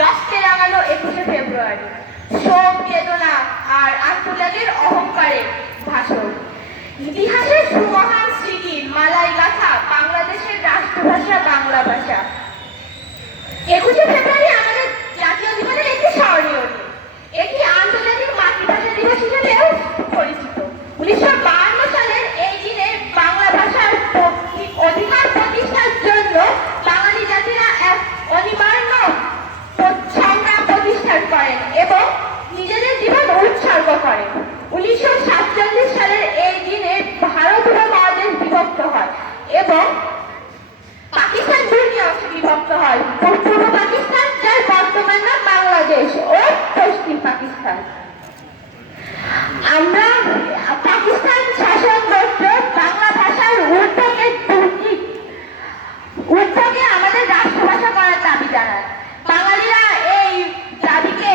রক্তে রাঙানো 21শে ফেব্রুয়ারি, শোক, বেদনা আর আত্মত্যাগের অহংকারে ভাষণ। ইতিহাসের সুমহান স্মৃতির মালাই গাথা বাংলাদেশের রাষ্ট্রভাষা বাংলা ভাষা। 21শে ফেব্রুয়ারি আমাদের জাতীয় জীবনের একটি স্মরণীয় দিন। এটি আন্তর্জাতিক মাতৃভাষা দিবস হিসেবেও পরিচিত। 1952 সালের এই দিনে বাংলা ভাষার অধিকার প্রতিষ্ঠার জন্য বাঙালি জাতিরা এক অনিবার্য সংগ্রাম প্রতিষ্ঠা করেন এবং নিজেদের জীবন উৎসর্গ করেন। 1947 সালের এই দিনে ভারত উপমহাদেশ বিভক্ত হয় এবং পাকিস্তান দুটি অংশে বিভক্ত হয়, পূর্ব পাকিস্তান যার বর্তমান নাম বাংলাদেশ ও পশ্চিম পাকিস্তান। আমরা পাকিস্তান শাসন করতে বাংলা ভাষার উদ্যোগে আমাদের রাষ্ট্রভাষা করার দাবি জানায়। বাঙালিরা এই দাবিকে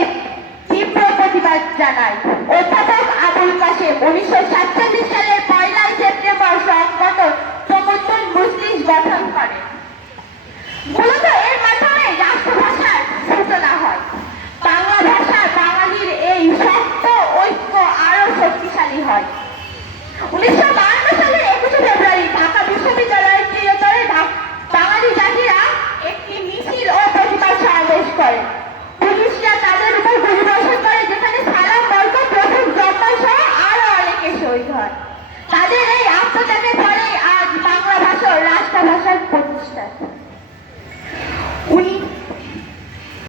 তীব্র প্রতিবাদ জানায়। অধ্যাপক আবুল কাশেম 1947 সালে